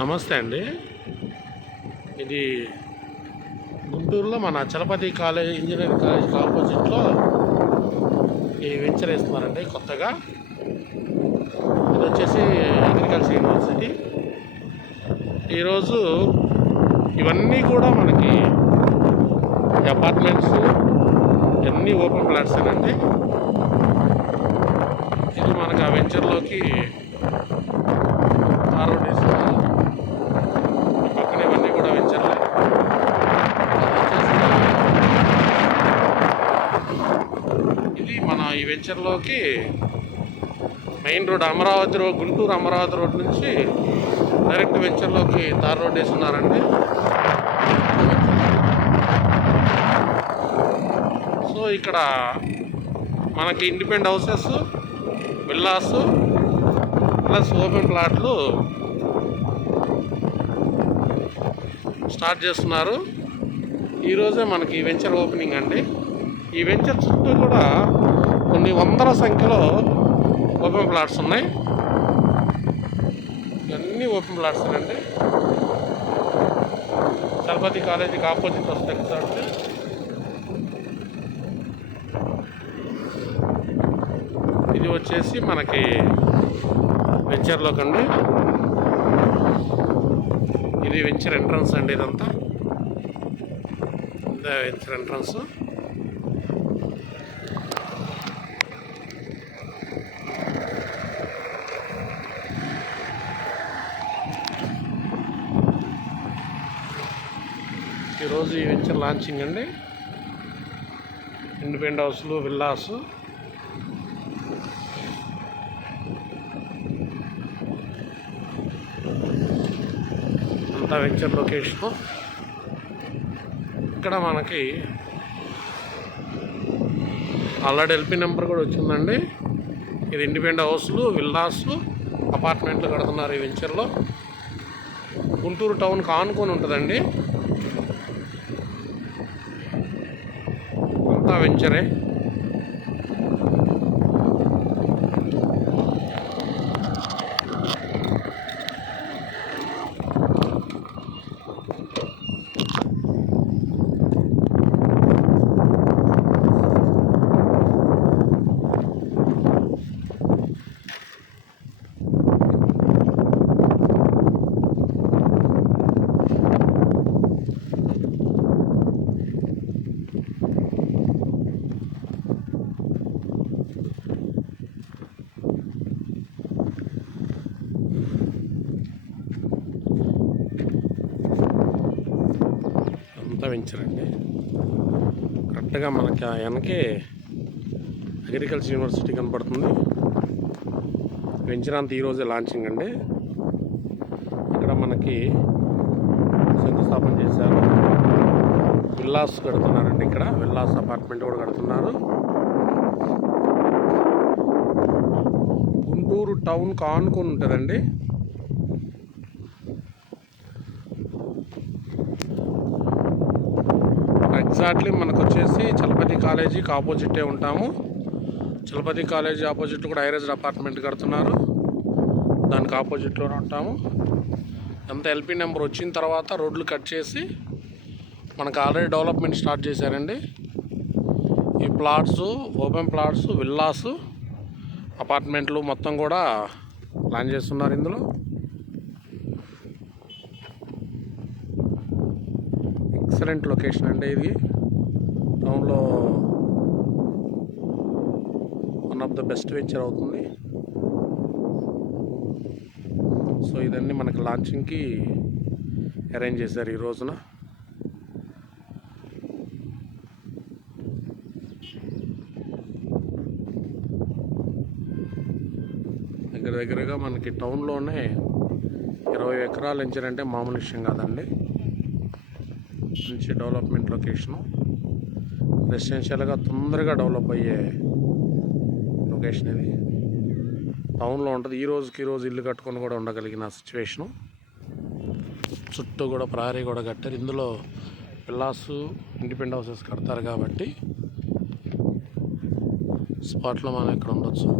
నమస్తే అండి. ఇది గుంటూరులో మన చలపతి కాలేజ్ ఇంజనీరింగ్ కాలేజ్ ఆపోజిట్లో ఈ వెంచర్ వేస్తున్నారండి కొత్తగా. ఇది వచ్చేసి అగ్రికల్చర్ యూనివర్సిటీ. ఈరోజు ఇవన్నీ కూడా మనకి అపార్ట్మెంట్స్ ఇవన్నీ ఓపెన్ ప్లాట్స్ అండి. ఇది మనకి ఆ వెంచర్లోకి తార్ రోడ్ వేస్తున్నారు ఈ పక్కన ఇవన్నీ కూడా వెంచర్లే ఇది మన ఈ వెంచర్లోకి main road Amaravati road Guntur Amaravati road నుంచి డైరెక్ట్ వెంచర్లోకి తార్ రోడ్ వేస్తున్నారండి. సో ఇక్కడ మనకి independent houses villas plus open ప్లాట్లు స్టార్ట్ చేస్తున్నారు. ఈరోజే మనకి ఈ వెంచర్ ఓపెనింగ్ అండి. ఈ వెంచర్ చుట్టూ కూడా కొన్ని వందల సంఖ్యలో ఓపెన్ ప్లాట్స్ ఉన్నాయి. ఇవన్నీ ఓపెన్ ప్లాట్స్ అండి చలపతి కాలేజీకి ఆపోజిట్ వస్తే సార్ ఇది వచ్చేసి మనకి వెంచర్లోకి అండి. ఇది వెంచర్ ఎంట్రన్స్ అండి ఇదంతా. ఇదే వెంచర్ ఎంట్రన్స్ ఈరోజు ఈ వెంచర్ లాంచింగ్ అండి. ఇండిపెండ్ హౌస్లు విల్లాస్. అంతా వెంచర్ లొకేషన్. ఇక్కడ మనకి ఆల్రెడీ ఎల్పి నెంబర్ కూడా వచ్చిందండి. ఇది ఇండిపెండ్ హౌస్లు విల్లాస్ అపార్ట్మెంట్లు కడుతున్నారు ఈ వెంచర్లో. గుంటూరు టౌన్కి ఆనుకొని ఉంటుందండి. అంతా వెంచరే కరెక్ట్గా మనకి ఆ వెనకే అగ్రికల్చర్ యూనివర్సిటీ కనపడుతుంది. వెంచరాంత్ ఈరోజే లాంచింగ్ అండి. ఇక్కడ మనకి శంకుస్థాపన చేశారు. విల్లాస్ కడుతున్నారండి ఇక్కడ. విల్లాస్ అపార్ట్మెంట్ కూడా కడుతున్నారు. గుంటూరు టౌన్ కానుకొని ఉంటుందండి. ఎగ్జాక్ట్లీ మనకు వచ్చేసి చలపతి కాలేజీకి ఆపోజిటే ఉంటాము. చలపతి కాలేజీ ఆపోజిట్ కూడా ఐరేజ్ అపార్ట్మెంట్ కడుతున్నారు. దానికి ఆపోజిట్లోనే ఉంటాము. ఎంత ఎల్పి నెంబర్ వచ్చిన తర్వాత రోడ్లు కట్ చేసి మనకు ఆల్రెడీ డెవలప్మెంట్ స్టార్ట్ చేశారండి. ఈ ప్లాట్స్ ఓపెన్ ప్లాట్స్ విల్లాస్ అపార్ట్మెంట్లు మొత్తం కూడా ప్లాన్ చేస్తున్నారు ఇందులో. ఎక్సలెంట్ లొకేషన్ అండి ఇది. టౌన్లో one of the best venture అవుతుంది. సో ఇదన్నీ మనకి లాంచింగ్కి అరేంజ్ చేశారు ఈ రోజున. దగ్గర దగ్గరగా మనకి టౌన్లోనే ఇరవై ఎకరాలు ఎంచారంటే మామూలు విషయం కాదండి. మంచి డెవలప్మెంట్ లొకేషను రెసిడెన్షియల్గా తొందరగా డెవలప్ అయ్యే లొకేషన్ ఇది. టౌన్లో ఉంటుంది. ఈ రోజుకి రోజు ఇల్లు కట్టుకొని కూడా ఉండగలిగిన సిచ్యువేషను. చుట్టూ కూడా ప్రహరీ కూడా కట్టారు. ఇందులో పిల్లాస్ ఇండిపెండెంట్ హౌసెస్ కడతారు కాబట్టి స్పాట్లో మనం ఇక్కడ ఉండొచ్చు.